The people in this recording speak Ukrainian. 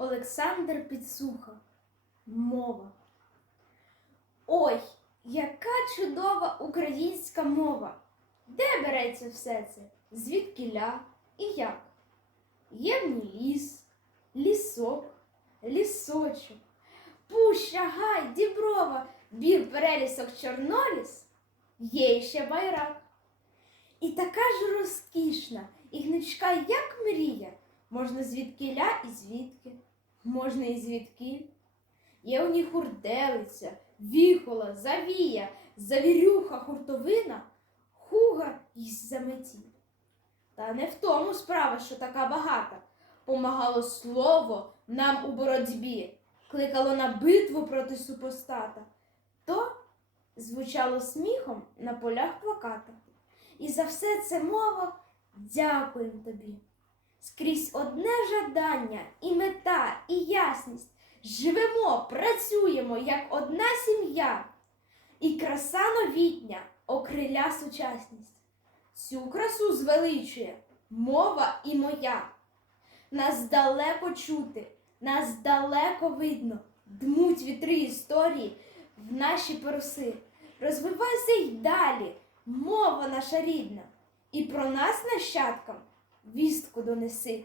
Олександр Підсуха. Мова. Ой, яка чудова українська мова! Де береться все це? Звідкіля і як? Є в ній ліс, лісок, лісочок, пуща, гай, діброва, бір, перелісок, чорноліс, є іще байрак. І така ж розкішна, і гнучка, як мрія, можна звідкіля і звідки, можна і звідки. Є у ній хурделиця, віхола, завія, завірюха, хуртовина, хуга й заметі. Та не в тому справа, що така багата. Помагало слово нам у боротьбі, кликало на битву проти супостата. То звучало сміхом на полях плаката. І за все це мова дякуємо тобі. Скрізь одне жадання, і мета, і ясність. Живемо, працюємо, як одна сім'я. І краса новітня окриля сучасність. Цю красу звеличує мова і моя. Нас далеко чути, нас далеко видно, дмуть вітри історії в наші паруси. Розвивайся й далі, мова наша рідна, і про нас нащадкам вістку донеси.